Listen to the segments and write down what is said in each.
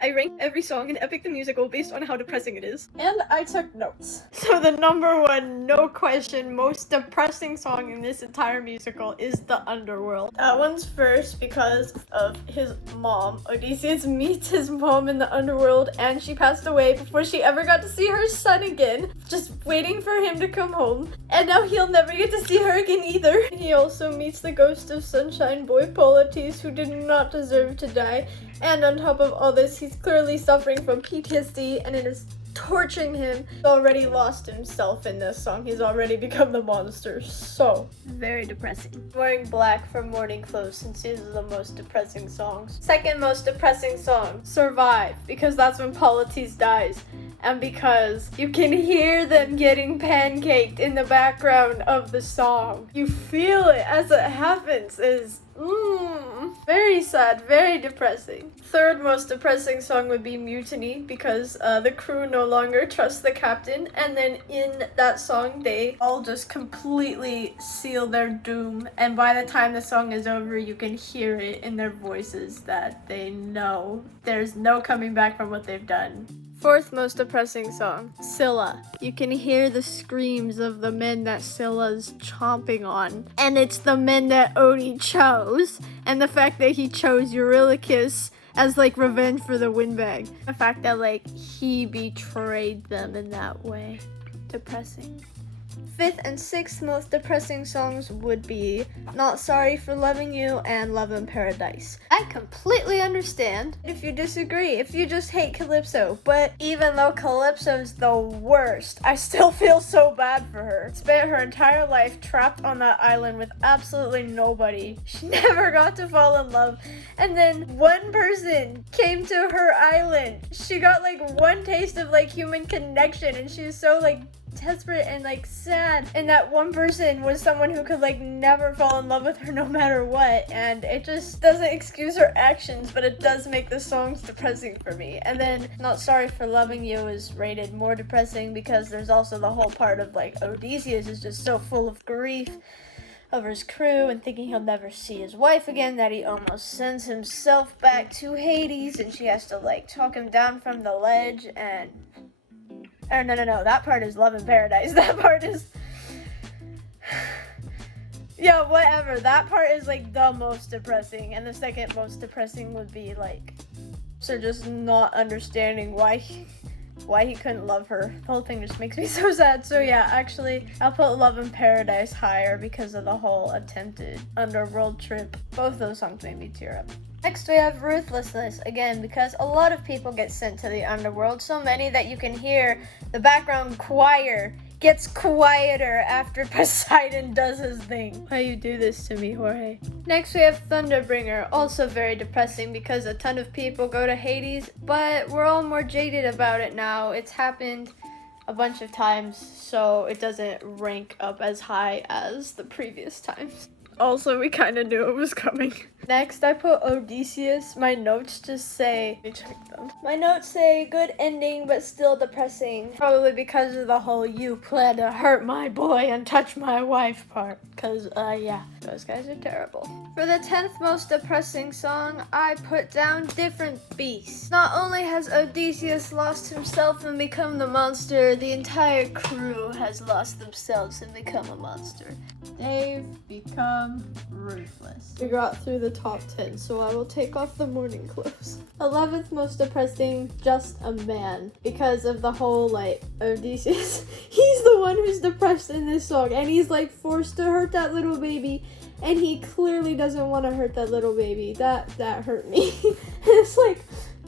I ranked every song in Epic the Musical based on how depressing it is. And I took notes. So the number one, no question, most depressing song in this entire musical is The Underworld. That one's first because of his mom. Odysseus meets his mom in the underworld and she passed away before she ever got to see her son again. Just waiting for him to come home. And now he'll never get to see her again either. He also meets the ghost of Sunshine Boy Polites, who did not deserve to die. And on top of all this, he's clearly suffering from PTSD and it is torturing him. He's already lost himself in this song. He's already become the monster. So very depressing. Wearing black for morning clothes, since these are the most depressing songs. Second most depressing song, Survive, because that's when Polites dies. And because you can hear them getting pancaked in the background of the song. You feel it as it happens. Is very sad, very depressing. Third most depressing song would be Mutiny, because the crew no longer trusts the captain, and then in that song they all just completely seal their doom, and by the time the song is over you can hear it in their voices that they know there's no coming back from what they've done. Fourth most depressing song, Scylla. You can hear the screams of the men that Scylla's chomping on. And it's the men that Odie chose. And the fact that he chose Eurylochus as like revenge for the windbag. The fact that like he betrayed them in that way. Depressing. Fifth and sixth most depressing songs would be Not Sorry for Loving You and Love in Paradise. I completely understand if you disagree, if you just hate Calypso, but even though Calypso's the worst, I still feel so bad for her. Spent her entire life trapped on that island with absolutely nobody. She never got to fall in love, and then one person came to her island. She got like one taste of like human connection, and she was so like desperate and like sad, and that one person was someone who could like never fall in love with her no matter what, and it just doesn't excuse her actions, but it does make the songs depressing for me. And then Not Sorry for Loving You is rated more depressing because there's also the whole part of like Odysseus is just so full of grief over his crew and thinking he'll never see his wife again that he almost sends himself back to Hades, and she has to like talk him down from the ledge. And no, that part is Love in Paradise. That part is yeah, whatever. That part is like the most depressing, and the second most depressing would be like so just not understanding why he couldn't love her. The whole thing just makes me so sad. So yeah, actually I'll put Love in Paradise higher because of the whole attempted underworld trip. Both those songs made me tear up. Next we have Ruthlessness, again because a lot of people get sent to the underworld, so many that you can hear the background choir gets quieter after Poseidon does his thing. Why you do this to me, Jorge? Next we have Thunderbringer, also very depressing because a ton of people go to Hades, but we're all more jaded about it now. It's happened a bunch of times, so it doesn't rank up as high as the previous times. Also, we kind of knew it was coming. Next, I put Odysseus. My notes just say, let me check them. My notes say good ending, but still depressing. Probably because of the whole you plan to hurt my boy and touch my wife part. Cause, yeah, those guys are terrible. For the 10th most depressing song, I put down Different Beasts. Not only has Odysseus lost himself and become the monster, the entire crew has lost themselves and become a monster. They've become ruthless. We got through the top 10, so I will take off the morning clothes. 11th most depressing, Just a Man, because of the whole like Odysseus. He's the one who's depressed in this song, and he's like forced to hurt that little baby, and he clearly doesn't want to hurt that little baby. That hurt me. It's like,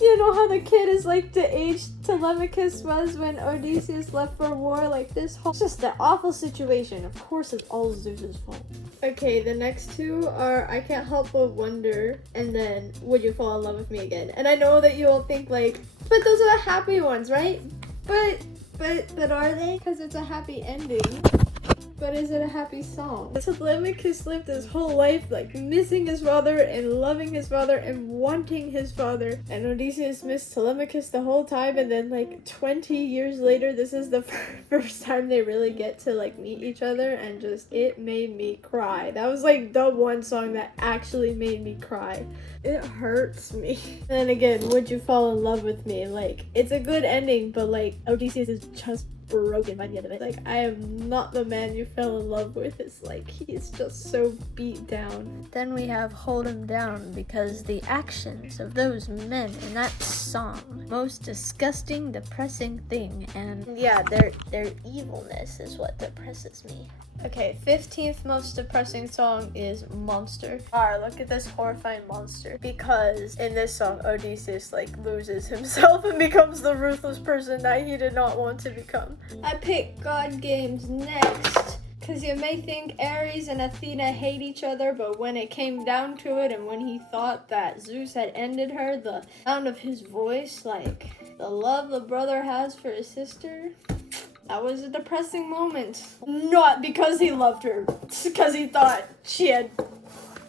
you know how the kid is like the age Telemachus was when Odysseus left for war? Like this whole, it's just an awful situation. Of course it's all Zeus's fault. Okay, the next two are I Can't Help But Wonder and then Would You Fall in Love With Me Again? And I know that you all think like, but those are the happy ones, right? But are they? Because it's a happy ending. But is it a happy song? Telemachus lived his whole life like missing his father and loving his father and wanting his father. And Odysseus missed Telemachus the whole time, and then like 20 years later, this is the first time they really get to like meet each other, and just it made me cry. That was like the one song that actually made me cry. It hurts me. And then again, Would You Fall in Love with Me? Like, it's a good ending, but like Odysseus is just broken by the end of it. Like, I am not the man you fell in love with. It's like he's just so beat down. Then we have Hold 'Em Down, because the actions of those men in that song, most disgusting, depressing thing, and yeah, their evilness is what depresses me. Okay, 15th most depressing song is Monster. Alright, look at this horrifying monster. Because in this song, Odysseus like loses himself and becomes the ruthless person that he did not want to become. I picked God Games next. Because you may think Ares and Athena hate each other, but when it came down to it and when he thought that Zeus had ended her, the sound of his voice, like the love the brother has for his sister, that was a depressing moment. Not because he loved her, it's because he thought she had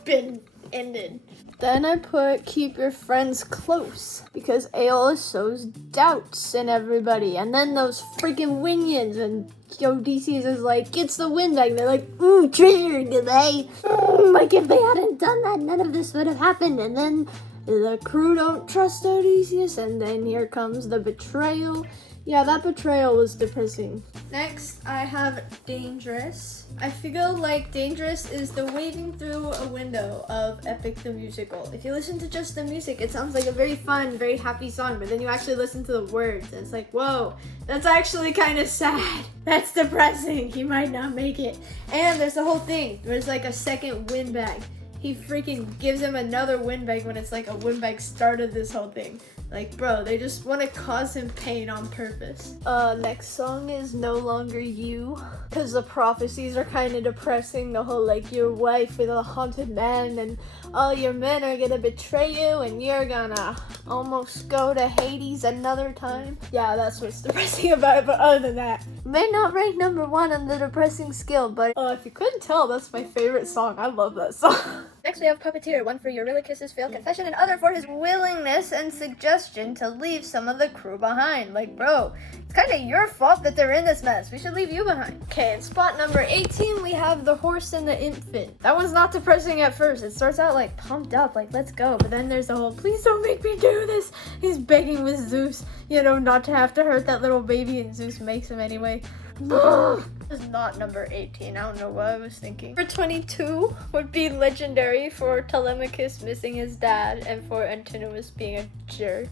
been ended. Then I put Keep Your Friends Close, because Aeolus sows doubts in everybody. And then those freaking Winions, and Odysseus is like, gets the wind back. They're like, ooh, triggered, they? Like if they hadn't done that, none of this would have happened. And then the crew don't trust Odysseus, and then here comes the betrayal. Yeah, that betrayal was depressing. Next, I have Dangerous. I feel like Dangerous is the waving through a window of Epic the Musical. If you listen to just the music, it sounds like a very fun, very happy song, but then you actually listen to the words, and it's like, whoa, that's actually kind of sad. That's depressing. He might not make it. And there's the whole thing. There's like a second windbag. He freaking gives him another windbag when it's like a windbag started this whole thing. Like, bro, they just want to cause him pain on purpose. Next song is No Longer You, because the prophecies are kind of depressing. The whole, like, your wife with a haunted man, and all your men are gonna betray you, and you're gonna almost go to Hades another time. Yeah, that's what's depressing about it, but other than that, may not rank number 1 on the depressing scale, but if you couldn't tell, that's my favorite song. I love that song. Next we have Puppeteer, one for Eurylochus's failed confession, and other for his willingness and suggestion to leave some of the crew behind. Like, bro, it's kind of your fault that they're in this mess. We should leave you behind. Okay, in spot number 18, we have The Horse and the Infant. That one's not depressing at first. It starts out like pumped up, like let's go. But then there's the whole, please don't make me do this. He's begging with Zeus, you know, not to have to hurt that little baby, and Zeus makes him anyway. This is not number 18. I don't know what I was thinking. Number 22 would be legendary for Telemachus missing his dad and for Antinous being a jerk.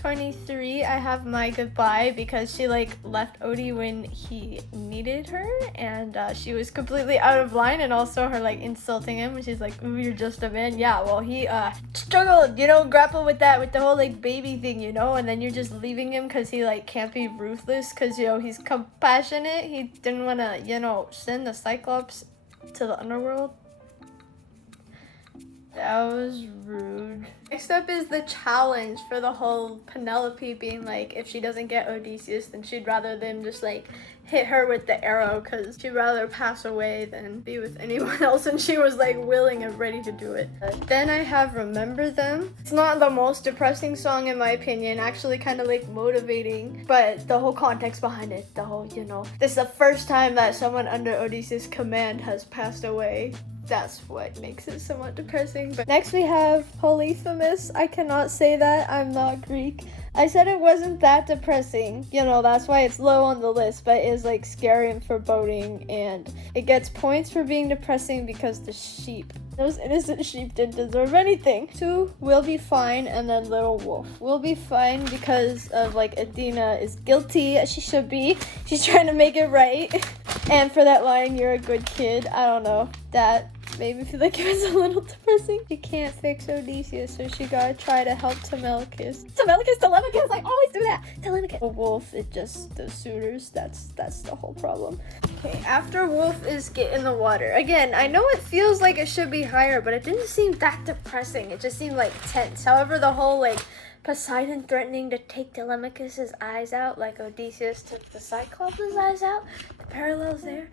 23, I have My Goodbye, because she like left Odie when he needed her, and she was completely out of line, and also her like insulting him when she's like, ooh, you're just a man. Yeah, well, he struggled, you know, grapple with that, with the whole like baby thing, you know, and then you're just leaving him because he like can't be ruthless because, you know, he's compassionate. He didn't want to, you know, send the Cyclops to the underworld. That was rude. Next up is the challenge for the whole Penelope being like, if she doesn't get Odysseus, then she'd rather them just like hit her with the arrow, because she'd rather pass away than be with anyone else, and she was like willing and ready to do it. Then I have Remember Them. It's not the most depressing song in my opinion, actually kind of like motivating, but the whole context behind it, the whole, you know, this is the first time that someone under Odysseus' command has passed away. That's what makes it somewhat depressing. But next we have Polyphemus. I cannot say that, I'm not Greek. I said it wasn't that depressing, you know, that's why it's low on the list, but it's like scary and foreboding, and it gets points for being depressing because the sheep, those innocent sheep, didn't deserve anything. 2, Will Be Fine, and then Little Wolf. Will Be Fine because of like Athena is guilty, as she should be. She's trying to make it right. And for that line, you're a good kid, I don't know, that made me feel like it was a little depressing. She can't fix Odysseus, so she gotta try to help Telemachus. Telemachus, I always do that. Telemachus. A wolf, it just, the suitors, that's the whole problem. Okay, after Wolf is Get in the Water. Again, I know it feels like it should be higher, but it didn't seem that depressing. It just seemed like tense. However, the whole like Poseidon threatening to take Telemachus' eyes out like Odysseus took the Cyclops' eyes out. The parallels there.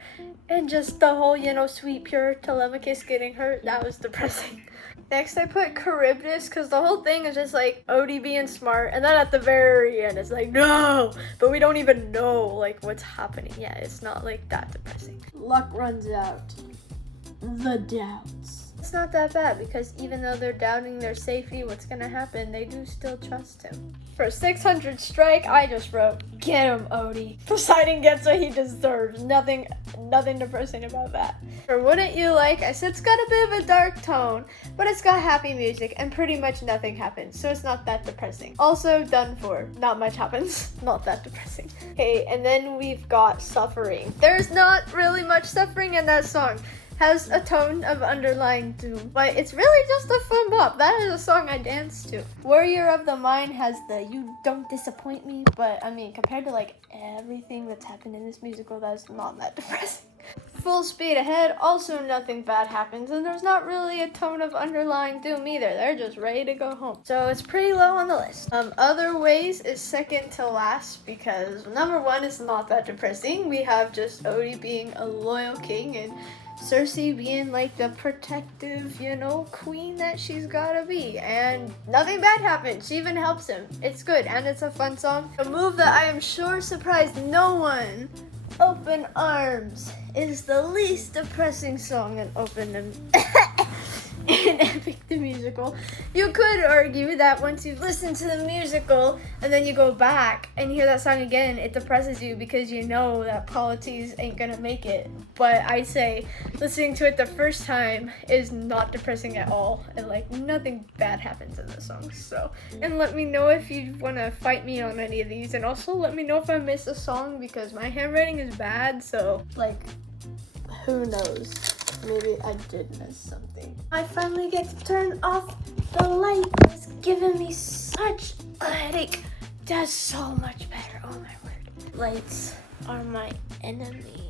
And just the whole, sweet, pure Telemachus getting hurt. That was depressing. Next, I put Charybdis because the whole thing is just like Odie being smart, and then at the very end, it's like, no, but we don't even know like what's happening. Yeah, it's not like that depressing. Luck runs out. The doubts. It's not that bad because even though they're doubting their safety, what's gonna happen, they do still trust him. For 600 strike, I just wrote, get him, Odie. Poseidon gets what he deserves. Nothing depressing about that. For Wouldn't You Like, I said it's got a bit of a dark tone, but it's got happy music and pretty much nothing happens, so it's not that depressing. Also, Done For, not much happens, not that depressing. Okay, and then we've got Suffering. There's not really much suffering in that song. Has a tone of underlying doom, but it's really just a fun bop. That is a song I dance to. Warrior of the Mind has the You Don't Disappoint Me, but I mean, compared to like everything that's happened in this musical, that's not that depressing. Full Speed Ahead, also nothing bad happens, and there's not really a tone of underlying doom either. They're just ready to go home. So it's pretty low on the list. Other Ways is second to last because number one is not that depressing. We have just Odie being a loyal king and Circe being like the protective, queen that she's gotta be. And nothing bad happens. She even helps him. It's good and it's a fun song. A move that I am sure surprised no one. Open Arms is the least depressing song in in Epic the Musical. You could argue that once you've listened to the musical and then you go back and hear that song again, it depresses you because you know that Polites ain't gonna make it. But I say listening to it the first time is not depressing at all, and like nothing bad happens in the song. So, and let me know if you wanna fight me on any of these, and also let me know if I missed a song because my handwriting is bad. So like, who knows? Maybe I did miss something. I finally get to turn off the light. It's giving me such a headache. That's so much better. Oh my word. Lights are my enemy.